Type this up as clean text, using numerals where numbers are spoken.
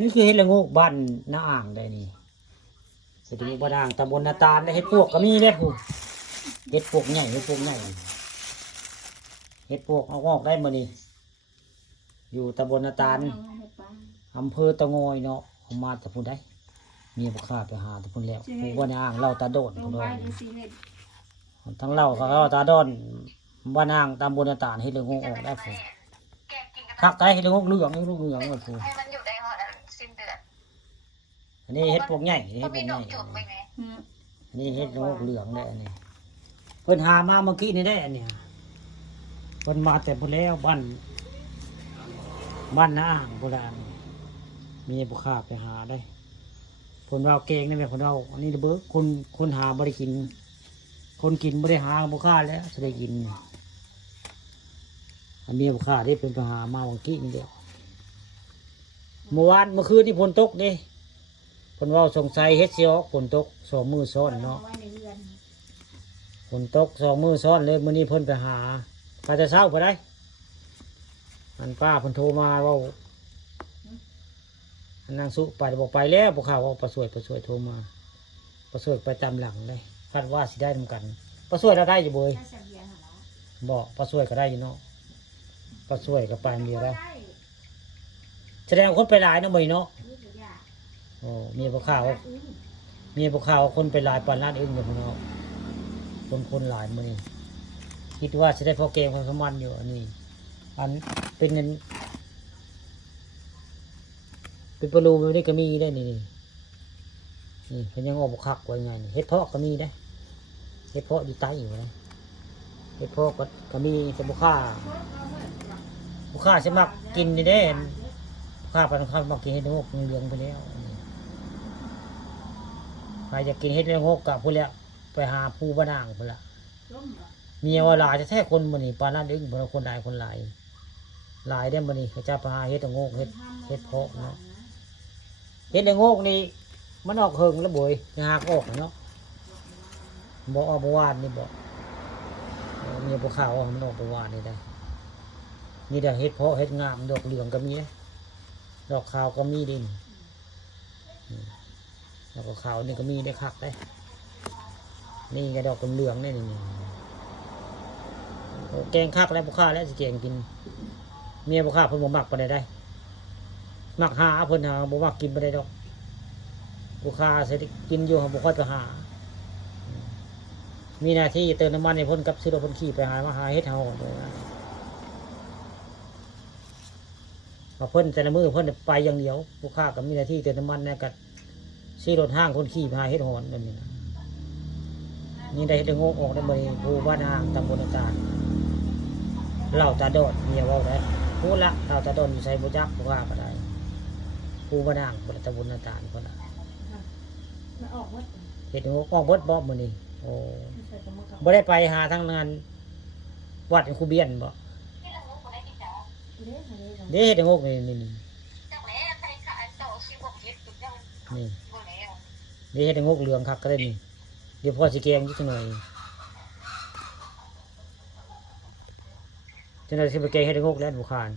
นี่คือเฮ็ดละโงกบ้านน้าอ่างได้นี่เฮ็ดละโงกบ้านอ่างตำบลนาตาลได้เฮ็ดพวกก็มีเด้พุ่นเฮ็ดพวกใหญ่เฮ็ดพวกใหญ่เฮ็ดพวกเอาออกได้มื้อนี้อยู่ตำบลนาตาลอำเภอตะงอยเนาะเอามาแต่พุ่นได้มีบ่ค่าไปหาแต่พุ่นแล้วผู้บ้านอ่างเล่าตาโดดพุ่นเนาะทั้งเล่าก็เล่าตาโดนบ้านอ่างตำบลนาตาลเฮ็ดละโงกออกได้พุ่นคักได้เฮ็ดละโงกเหลืองลูกเหลืองว่าพุ่นให้มันอยู่ได้หอดสิ้นเดือน อันนี้เฮ็ดพวกใหญ่เฮ็ ก็ ดพ มี วก ด ให อ ญ่ กจุดไปไง อันนี้เฮ็ดละโงกเหลืองได้อันนี้เพิ่นหามาเมื่อกี้นี่ได้อันเนี้ยเพิ่นมาแต่พุ่นแล้วบ้านน้าอ่างโบราณมีผู้ค้าไปหาได้เพิ่นว่าเก่งนะแม่เพิ่นว่าอันนี้เด้อคนหาบ่ได้กิน คนกินบ่ได้หาผู้ค้าแล้วสิได้กินอันมีผู้ค้าได้เพิ่นไปหามาเมื่อกี้นี่เดียวเมื่อคืนนี่ฝนตกเด้เพิ่นว่าสงสัยเฮ็ดสิออกฝนตก2 มื้อซ้อนเนาะฝนตก2 มื้อซ้อนเลยมื้อนี้เพิ่นไปหาไปแต่เช้าไปได้อันป้าเพิ่นโทรมาว่าอันนางสุไปบอกไปแล้วบ่ข่าวว่าประสวยโทรมาประสวยไปตามหลังเลยคาดว่าสิได้นำกันประสวยเราได้อยู่เบยบอกประสวยก็ได้อยู่เนาะประสวยก็ไปเดียวแล้วแสดงคนไปหลายเนาะบ่เนาะโอ้มีบ่ข่าวคนไปหลายปานล้านเองอยู่เนาะคนหลายมื้อนี้คิดว่าสิได้พอเกมของสมันอยู่อันนี้อันเป็นเงินเป็นปลูแบบนี้ก็มีได้นี่เพิ่นยังออกบุคักไว้ไงนี่เฮ็ดเพาะก็มีได้เฮ็ดเพาะอยู่ใต้อยู่นะเฮ็ดเพาะก็มีแต่บุค่าสิมักกินนี่เด้บุค่าปานเขามักกินเฮ็ดละโงกเหลืองไปแล้วใครจะกินเฮ็ดละโงกกับพุ่นแล้วไปหาผู้บ้านอ่างพุ่นละเมียว่าหลายจะแท้คนมื้อนี้ปานนั้นเองบ่คนหลายหลายได้มื้อนี้เขาจะไปหาเฮ็ดละโงกเฮ็ดเพาะเนาะเฮ็ดละโงกนี่มันออกเฮิงแล้วบ่ยยากออกเนาะบ่ออกเมื่อวานนี่บ่มีบ่ข่าวว่ามันออกเมื่อวานนี่ได้นี่ได้เฮ็ดเพาะเฮ็ดงามดอกเหลืองก็มีดอกขาวก็มีดินดอกขาวนี่ก็มีได้คักได้นี่ก็ดอกเหลืองนี่แกงคักแล้วบ่ข่าแล้วสิแกงกินเมียบ่ข่าเพิ่นบ่มักปานใดได้มักหาเพิ่นหาบ่มักกินปานใดดอกลูกค้าเสร็จกินอยู่บ่ค่อยไปหามีหน้าที่เติมน้ำมันให้เพิ่นกับซื้อรถเพิ่นขี่ไปหามาหาเฮ็ดเฮาเพิ่นแต่ละมื้อเพิ่นไปอย่างเดียวลูกค้าก็มีหน้าที่เติมน้ำมันนะก็ซื้อรถห้างคนขี่ไปหาเฮ็ดหอนนั่นนี่นะนี่ได้เฮ็ดละโงกออกได้บ่ผู้บ้านห้างตำบลต่างๆเหล่าตาโดดเมียเว้าได้พูดละเหล่าตาโดดอยู่ไสบ่จักบ่ว่าก็ได้ผู้บ้านห้างบ่ตำบลต่างๆเพิ่นน่ะเฮ็ดละโงกออกเบิดบ่มื้อนี้โอ้บ่ได้ไปหาทางงานวัดครูเบียนบ่เด้เฮ็ดละโงกนี่นี่เฮ็ดละโงกเหลืองคักก็ได้นี่เดี๋ยวพ่อสิแกงอยู่จังหน่อยจังได๋สิไปแกงเฮ็ดละโงกแล้วบุคาน